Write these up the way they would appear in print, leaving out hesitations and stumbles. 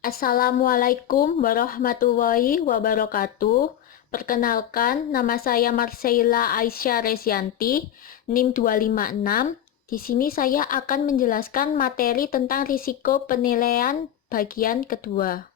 Assalamualaikum warahmatullahi wabarakatuh. Perkenalkan, nama saya Marcella Aisyah Resyanti, NIM 256. Di sini saya akan menjelaskan materi tentang risiko penilaian bagian kedua.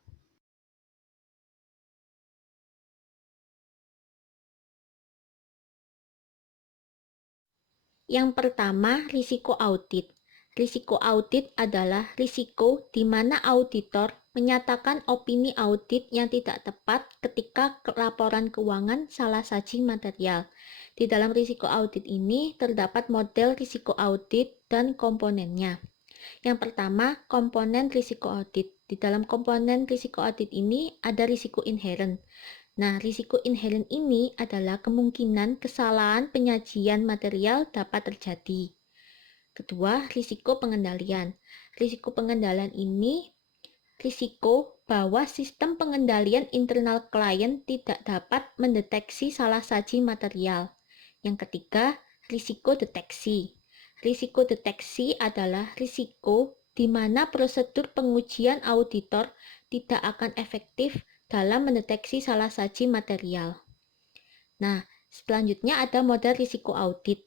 Yang pertama, risiko audit. Risiko audit adalah risiko di mana auditor menyatakan opini audit yang tidak tepat ketika laporan keuangan salah saji material. Di dalam risiko audit ini terdapat model risiko audit dan komponennya. Yang pertama, komponen risiko audit. Di dalam komponen risiko audit ini ada risiko inherent. Nah, risiko inherent ini adalah kemungkinan kesalahan penyajian material dapat terjadi. Kedua, risiko pengendalian. Risiko pengendalian ini risiko bahwa sistem pengendalian internal klien tidak dapat mendeteksi salah saji material. Yang ketiga, risiko deteksi. Risiko deteksi adalah risiko di mana prosedur pengujian auditor tidak akan efektif dalam mendeteksi salah saji material. Nah, selanjutnya ada model risiko audit.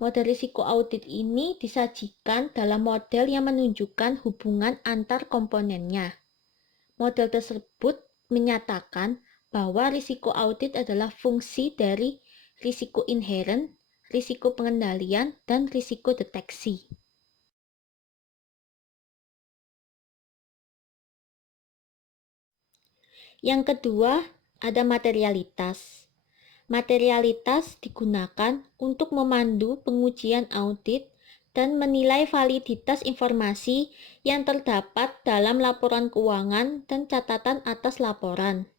Model risiko audit ini disajikan dalam model yang menunjukkan hubungan antar komponennya. Model tersebut menyatakan bahwa risiko audit adalah fungsi dari risiko inherent, risiko pengendalian, dan risiko deteksi. Yang kedua, ada materialitas. Materialitas digunakan untuk memandu pengujian audit dan menilai validitas informasi yang terdapat dalam laporan keuangan dan catatan atas laporan.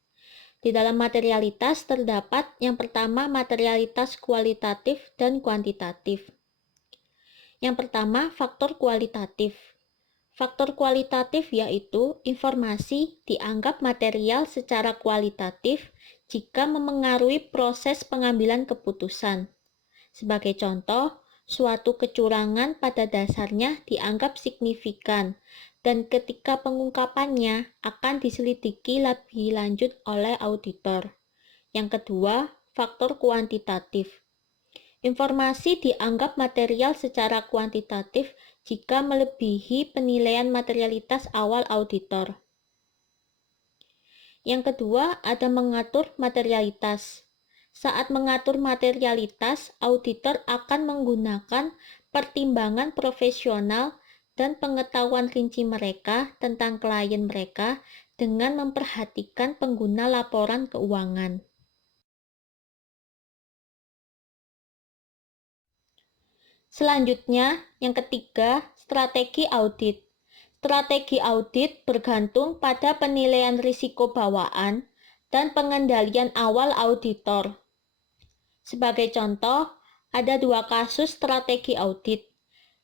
Di dalam materialitas terdapat yang pertama materialitas kualitatif dan kuantitatif. Yang pertama, faktor kualitatif. Faktor kualitatif yaitu informasi dianggap material secara kualitatif jika memengaruhi proses pengambilan keputusan. Sebagai contoh, suatu kecurangan pada dasarnya dianggap signifikan dan ketika pengungkapannya akan diselidiki lebih lanjut oleh auditor. Yang kedua, faktor kuantitatif. Informasi dianggap material secara kuantitatif jika melebihi penilaian materialitas awal auditor. Yang kedua, ada mengatur materialitas. Saat mengatur materialitas, auditor akan menggunakan pertimbangan profesional dan pengetahuan rinci mereka tentang klien mereka dengan memperhatikan pengguna laporan keuangan. Selanjutnya, yang ketiga, strategi audit. Strategi audit bergantung pada penilaian risiko bawaan dan pengendalian awal auditor. Sebagai contoh, ada dua kasus strategi audit.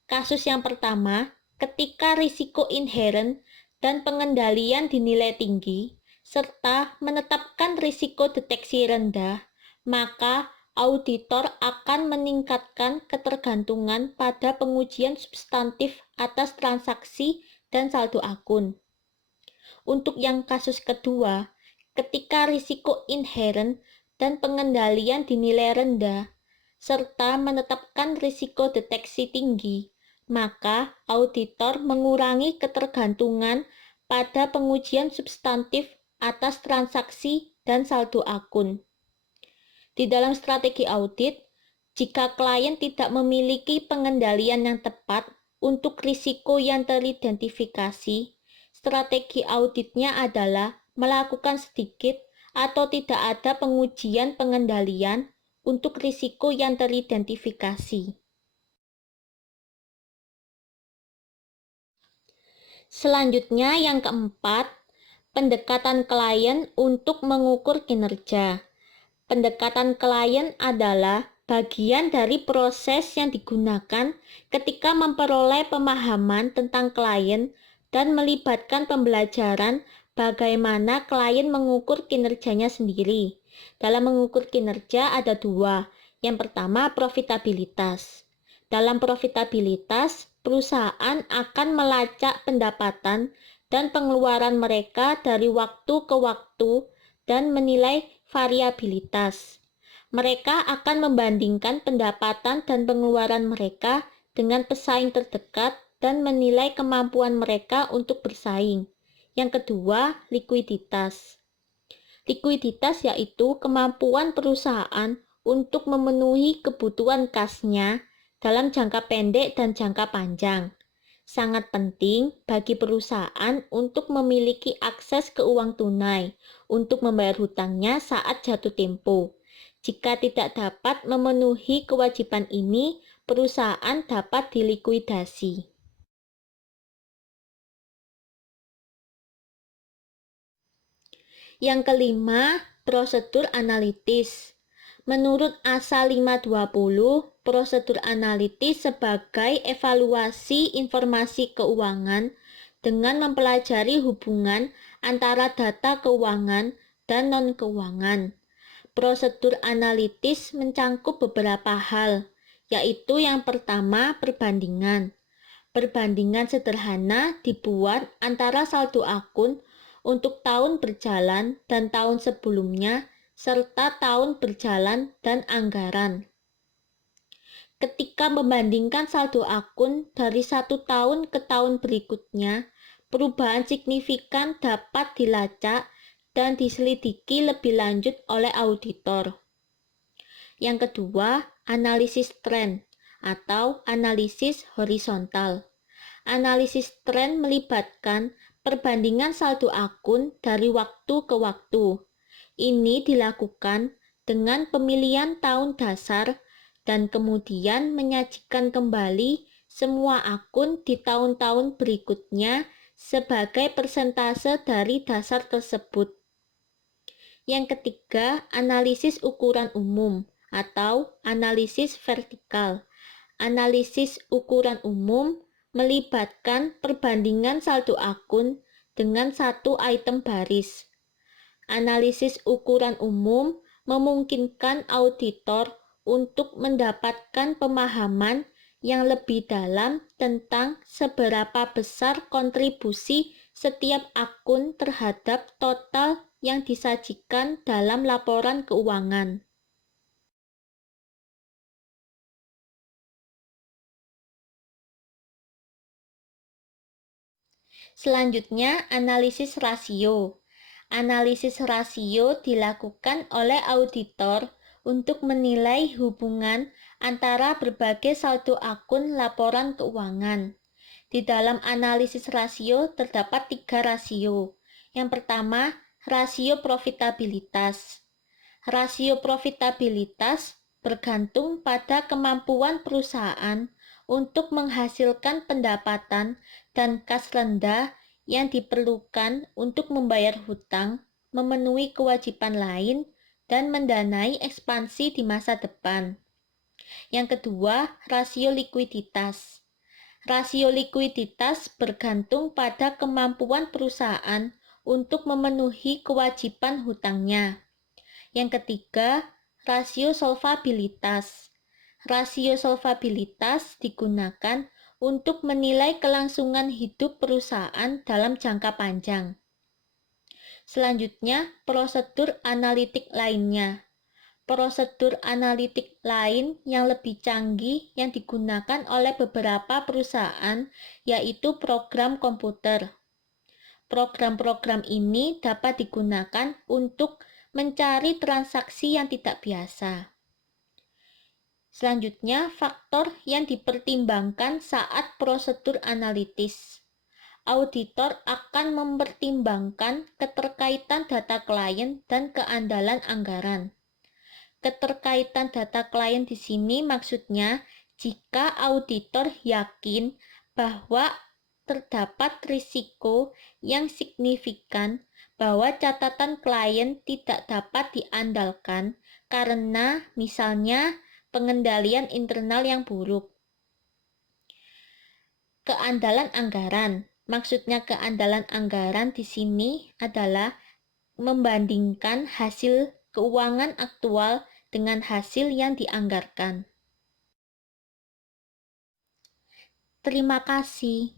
Kasus yang pertama, ketika risiko inherent dan pengendalian dinilai tinggi, serta menetapkan risiko deteksi rendah, maka auditor akan meningkatkan ketergantungan pada pengujian substantif atas transaksi dan saldo akun. Untuk yang kasus kedua, ketika risiko inherent dan pengendalian dinilai rendah, serta menetapkan risiko deteksi tinggi, maka auditor mengurangi ketergantungan pada pengujian substantif atas transaksi dan saldo akun. Di dalam strategi audit, jika klien tidak memiliki pengendalian yang tepat untuk risiko yang teridentifikasi, strategi auditnya adalah melakukan sedikit atau tidak ada pengujian pengendalian untuk risiko yang teridentifikasi. Selanjutnya yang keempat, pendekatan klien untuk mengukur kinerja. Pendekatan klien adalah bagian dari proses yang digunakan ketika memperoleh pemahaman tentang klien dan melibatkan pembelajaran bagaimana klien mengukur kinerjanya sendiri. Dalam mengukur kinerja ada dua. Yang pertama, profitabilitas. Dalam profitabilitas, perusahaan akan melacak pendapatan dan pengeluaran mereka dari waktu ke waktu dan menilai variabilitas. Mereka akan membandingkan pendapatan dan pengeluaran mereka dengan pesaing terdekat dan menilai kemampuan mereka untuk bersaing. Yang kedua, likuiditas. Likuiditas yaitu kemampuan perusahaan untuk memenuhi kebutuhan kasnya dalam jangka pendek dan jangka panjang. Sangat penting bagi perusahaan untuk memiliki akses ke uang tunai untuk membayar hutangnya saat jatuh tempo. Jika tidak dapat memenuhi kewajiban ini, perusahaan dapat dilikuidasi. Yang kelima, prosedur analitis. Menurut ASA 520, prosedur analitis sebagai evaluasi informasi keuangan dengan mempelajari hubungan antara data keuangan dan non-keuangan. Prosedur analitis mencangkup beberapa hal, yaitu yang pertama perbandingan. Perbandingan sederhana dibuat antara saldo akun untuk tahun berjalan dan tahun sebelumnya, serta tahun berjalan dan anggaran. Ketika membandingkan saldo akun dari satu tahun ke tahun berikutnya, perubahan signifikan dapat dilacak dan diselidiki lebih lanjut oleh auditor. Yang kedua, analisis tren atau analisis horizontal. Analisis tren melibatkan perbandingan saldo akun dari waktu ke waktu. Ini dilakukan dengan pemilihan tahun dasar dan kemudian menyajikan kembali semua akun di tahun-tahun berikutnya sebagai persentase dari dasar tersebut. Yang ketiga, analisis ukuran umum atau analisis vertikal. Analisis ukuran umum melibatkan perbandingan saldo akun dengan satu item baris. Analisis ukuran umum memungkinkan auditor untuk mendapatkan pemahaman yang lebih dalam tentang seberapa besar kontribusi setiap akun terhadap total yang disajikan dalam laporan keuangan. Selanjutnya, analisis rasio. Analisis rasio dilakukan oleh auditor untuk menilai hubungan antara berbagai saldo akun laporan keuangan. Di dalam analisis rasio terdapat 3 rasio. Yang pertama, rasio profitabilitas. Rasio profitabilitas bergantung pada kemampuan perusahaan untuk menghasilkan pendapatan dan kas rendah yang diperlukan untuk membayar hutang, memenuhi kewajiban lain, dan mendanai ekspansi di masa depan. Yang kedua, rasio likuiditas. Rasio likuiditas bergantung pada kemampuan perusahaan untuk memenuhi kewajiban hutangnya. Yang ketiga, rasio solvabilitas. Rasio solvabilitas digunakan untuk menilai kelangsungan hidup perusahaan dalam jangka panjang. Selanjutnya, prosedur analitik lainnya. Prosedur analitik lain yang lebih canggih yang digunakan oleh beberapa perusahaan yaitu program komputer. Program-program ini dapat digunakan untuk mencari transaksi yang tidak biasa. Selanjutnya, faktor yang dipertimbangkan saat prosedur analitis. Auditor akan mempertimbangkan keterkaitan data klien dan keandalan anggaran. Keterkaitan data klien di sini maksudnya jika auditor yakin bahwa terdapat risiko yang signifikan bahwa catatan klien tidak dapat diandalkan karena misalnya pengendalian internal yang buruk. Keandalan anggaran. Maksudnya keandalan anggaran di sini adalah membandingkan hasil keuangan aktual dengan hasil yang dianggarkan. Terima kasih.